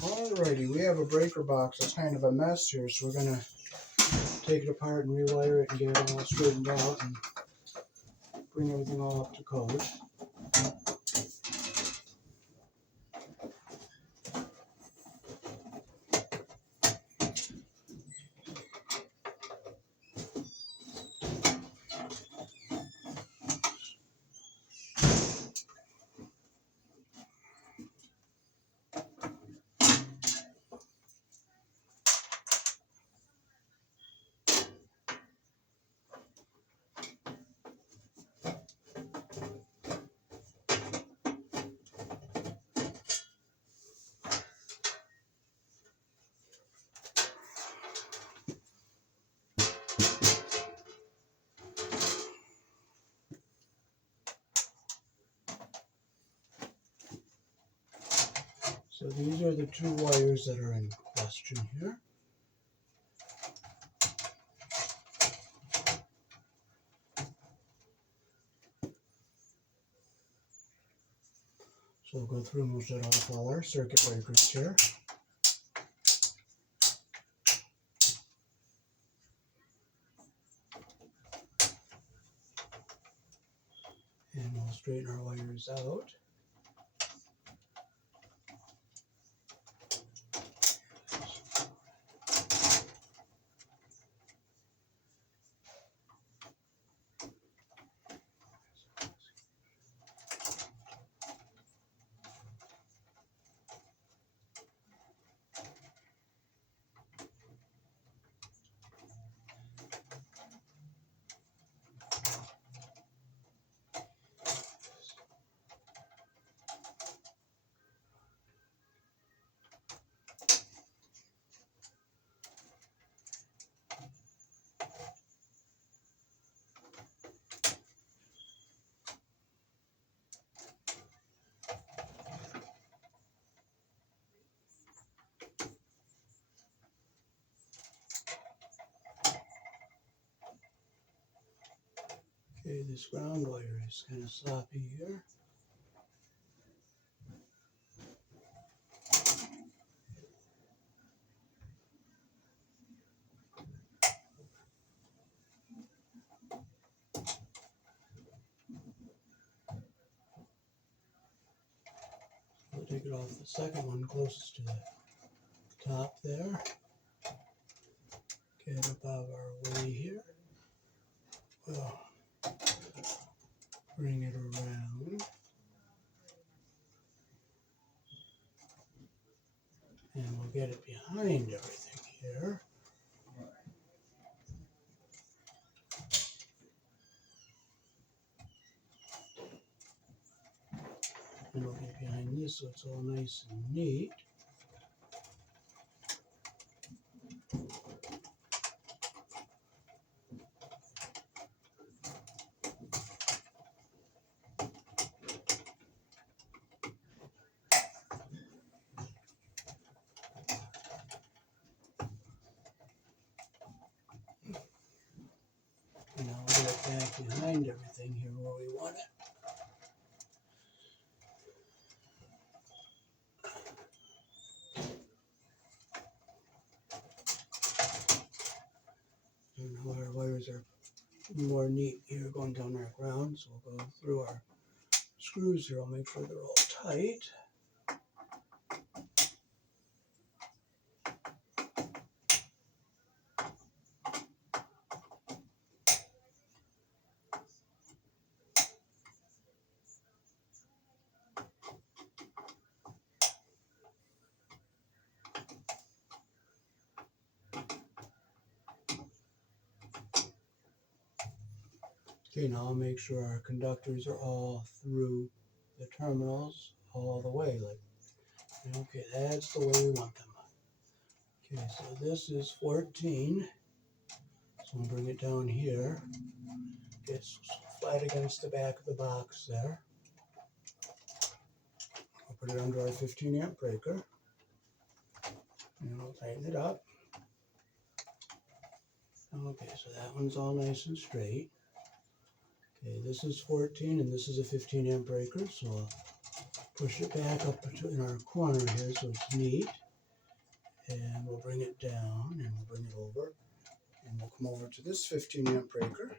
Alrighty, we have a breaker box that's kind of a mess here, so we're going to take it apart and rewire it and get it all straightened out and bring everything all up to code. So these are the two wires that are in question here. So we'll go through and we'll shut off all our circuit breakers here. And we'll straighten our wires out. Okay, this ground wire is kind of sloppy here. We'll take it off the second one closest to the top there. Get above our way here. We'll bring it around. And we'll get it behind everything here. And we'll get behind this so it's all nice and neat. And now we'll get it back behind everything here where we want it. And now our wires are more neat here going down our ground, so we'll go through our screws here. I'll make sure they're all tight. Okay, now I'll make sure our conductors are all through the terminals all the way. Okay, that's the way we want them. Okay, so this is 14. So we'll bring it down here. It's flat against the back of the box there. I'll put it under our 15 amp breaker. And we'll tighten it up. Okay, so that one's all nice and straight. Okay, this is 14 and this is a 15 amp breaker, so I'll push it back up in our corner here so it's neat. and we'll bring it down and we'll bring it over and we'll come over to this 15 amp breaker.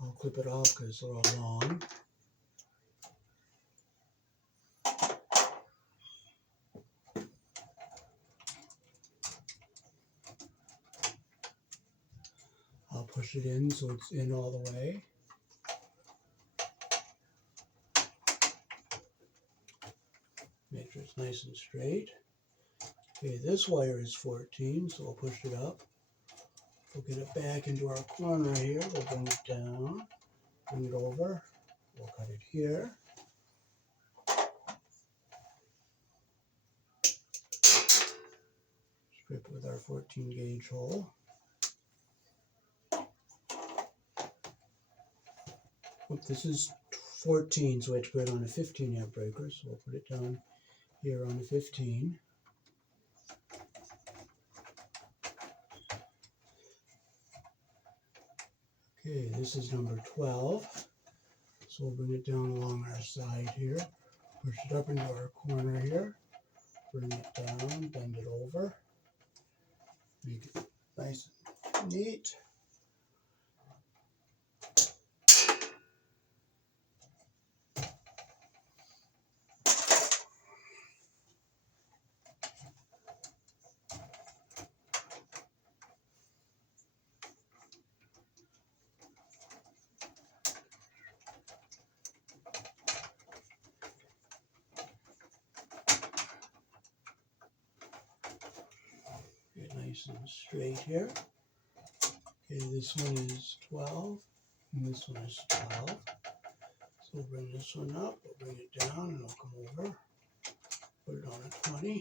I'll clip it off because they're all long. I'll push it in so it's in all the way. Make sure it's nice and straight. Okay, this wire is 14, so we'll push it up. We'll get it back into our corner here. We'll bring it down, bring it over. We'll cut it here. Strip with our 14 gauge hole. This is 14, so we have to put it on a 15 amp breaker, so we'll put it down here on a 15. Okay, this is number 12, so we'll bring it down along our side here, push it up into our corner here, bring it down, bend it over, make it nice and neat. Get nice and straight here. Okay, this one is 12, and this one is 12. So we'll bring this one up, we'll bring it down, and we'll come over, put it on a 20.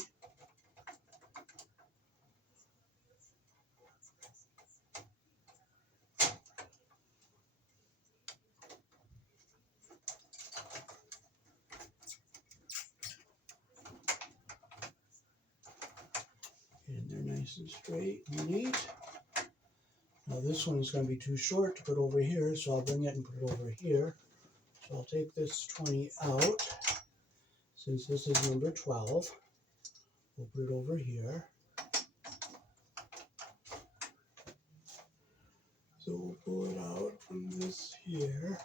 And they're nice and straight and neat. Now this one is going to be too short to put over here, so I'll bring it and put it over here. So I'll take this 20 out, since this is number 12. We'll put it over here. So we'll pull it out from this here.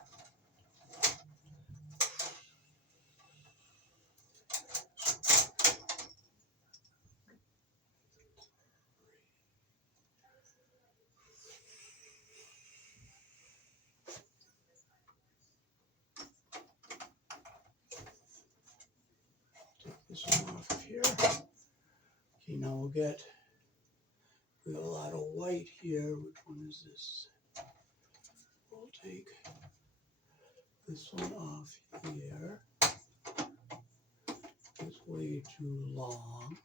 Take this one off of here. Okay, now we got a lot of white here. Which one is this? We'll take this one off here. It's way too long.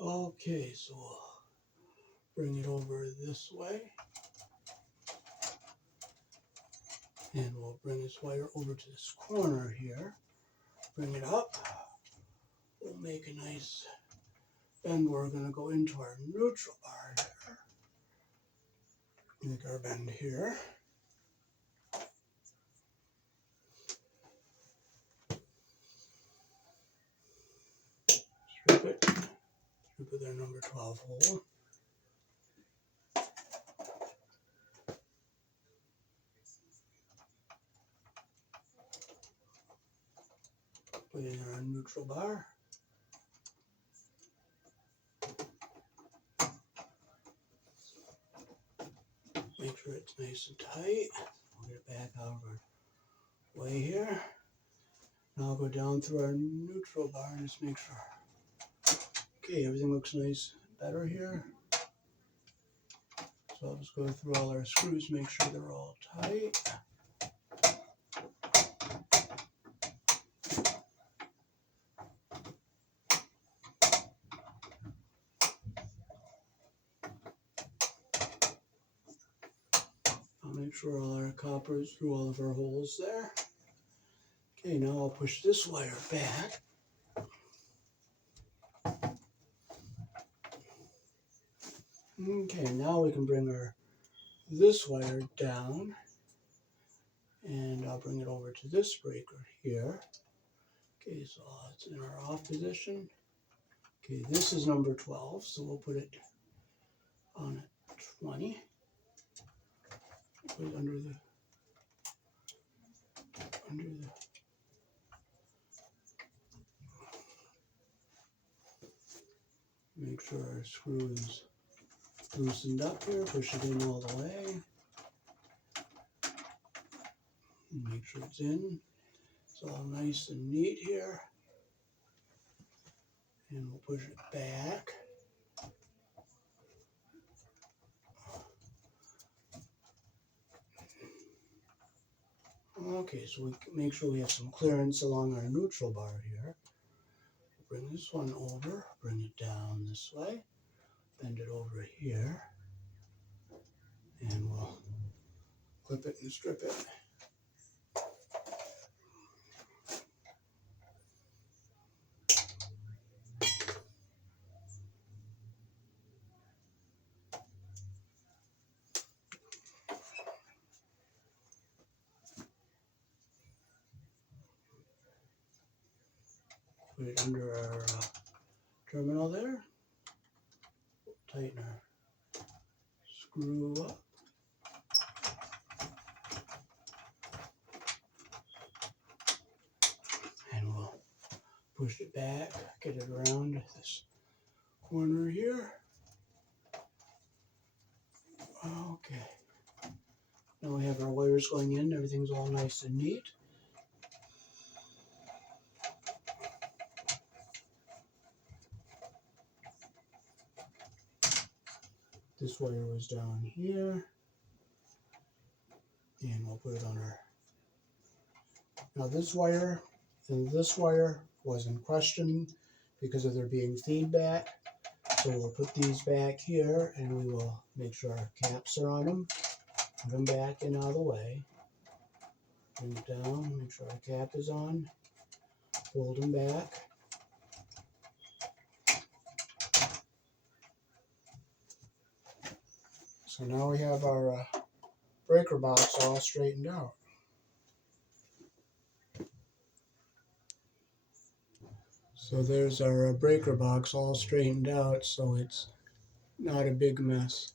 Okay, so we'll bring it over this way. And we'll bring this wire over to this corner here. Bring it up. We'll make a nice bend. We're going to go into our neutral bar here. Make our bend here. Strip it. Strip with our number 12 hole. Put in our neutral bar. Make sure it's nice and tight. We'll get it back out of our way here. Now I'll go down through our neutral bar and just make sure. Okay, everything looks nice and better here. So I'll just go through all our screws, make sure they're all tight. I'll make sure all our copper is through all of our holes there. Okay, now I'll push this wire back. Okay, now we can bring our this wire down, and I'll bring it over to this breaker here. Okay, so it's in our off position. Okay, this is number 12, so we'll put it on at 20. Put it under the make sure our screw is loosened up here, push it in all the way. Make sure it's in. It's all nice and neat here. And we'll push it back. Okay, so we make sure we have some clearance along our neutral bar here. Bring this one over, bring it down this way, bend it over here, and we'll clip it and strip it. Put it under our terminal there. Tighten our screw up. And we'll push it back, get it around this corner here. Okay. Now we have our wires going in, everything's all nice and neat. This wire was down here, and we'll put it on our... Now this wire and this wire was in question because of there being feedback. So we'll put these back here, and we will make sure our caps are on them. Put them back and out of the way. Bring it down, make sure our cap is on. Fold them back. So now we have our breaker box all straightened out. So there's our breaker box all straightened out, so it's not a big mess.